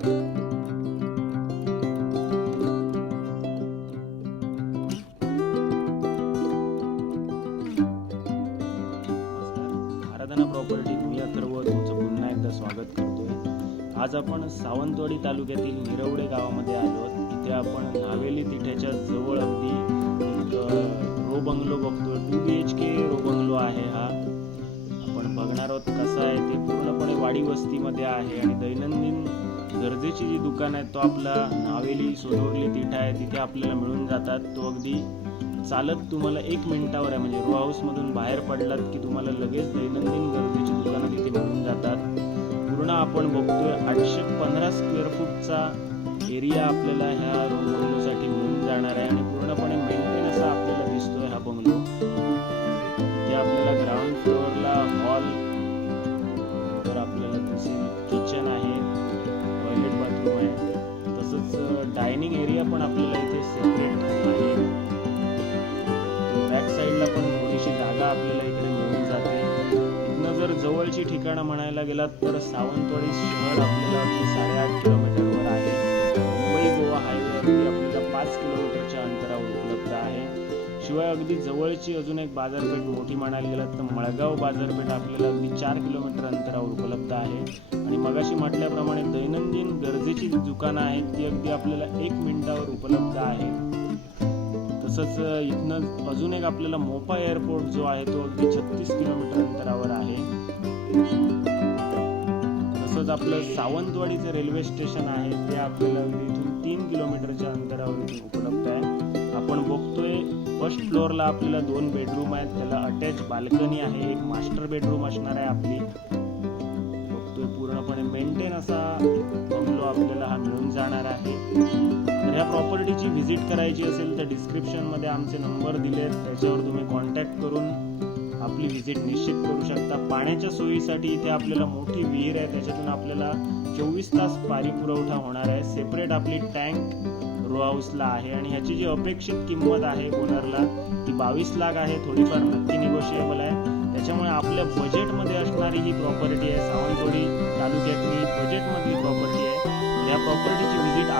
आराधना मी अथर्व तुमचं पुन्हा एकदा स्वागत करतोय. आज आपण सावंतवाडी तालुक्यातील निरवडे गावामध्ये आलो. आहोत. इथे आपण नावेली तिठ्याच्या जवळ अगदी एक रो बंगलो बघतोय. Two B H K row bungalow आहे हा. आपण बघणार आहोत कसा आहे ते. पूर्णपणे वाडी वस्तीमध्ये आहे आणि दैनंदिन गरजेची जी दुकान आहे तो आपला नावेली सोनवली तिठा आहे तिथे आपल्याला मिळून जातात. तो अगदी चालत तुम्हाला एक मिनिटावर आहे. म्हणजे रो हाऊसमधून बाहेर पडलात की तुम्हाला लगेच दैनंदिन गरजेची दुकानं तिथे मिळून जातात. पूर्ण आपण बघतोय आठशे पंधरा स्क्वेअर फूटचा एरिया आपल्याला ह्या रो मिळून जाणार आहे. आणि पूर्णपणे डायनिंग एरिया पण आपल्याला इथे सेपरेट आहे. बॅक साईडला पण थोडीशी जागा आपल्याला इकडे मिळून जाते. इथनं जर जवळची ठिकाणं म्हणायला गेलात तर सावंतवाडी शहर आपल्याला साडेआठ किलोमीटरवर आहे. मुंबई गोवा हायवे आपल्याला पाच किलोमीटरच्या अंतरावर शिवाय अगदी जवळची अजून एक बाजारपेठ मोठी म्हणायला गेलात तर मळगाव बाजारपेठ आपल्याला अगदी चार किलोमीटर अंतरावर उपलब्ध आहे. आणि मगाशी म्हटल्याप्रमाणे दैनंदिन गरजेची जी दुकानं आहेत ती अगदी आपल्याला एक मिनिटावर उपलब्ध आहे. तसंच इथनं अजून एक आपल्याला मोपा एअरपोर्ट जो आहे तो अगदी छत्तीस किलोमीटर अंतरावर आहे. तसंच आपलं सावंतवाडीचं रेल्वे स्टेशन आहे ते आपल्याला अगदी इथून तीन किलोमीटरच्या अंतरावर उपलब्ध आहे. फर्स्ट फ्लोअरला आपल्याला दोन बेडरूम आहेत. त्याला अटॅच बाल्कनी आहे. एक मास्टर बेडरूम असणार आहे आपली. बघतोय पूर्णपणे. मेंटेन असा बंगलो आपल्याला हा मिळून जाणार आहे. तर ह्या प्रॉपर्टीची व्हिजिट करायची असेल तर डिस्क्रिप्शनमध्ये आमचे नंबर दिलेत. त्याच्यावर तुम्ही कॉन्टॅक्ट करून आपली व्हिजिट निश्चित करू शकता. पाण्याच्या सोयीसाठी इथे आपल्याला मोठी विहीर आहे. त्याच्यातून आपल्याला चोवीस तास पाणी पुरवठा होणार आहे. सेपरेट आपली टँक रो हाऊसला आहे आणि ह्याची जी अपेक्षित किंमत आहे ओनरला ती बावीस लाख आहे. थोडीफार नक्की निगोशिएबल आहे. त्याच्यामुळे आपल्या बजेटमध्ये असणारी ही प्रॉपर्टी आहे. सावंतवाडी तालुक्यातली बजेटमधली प्रॉपर्टी आहे. या प्रॉपर्टीची व्हिजिट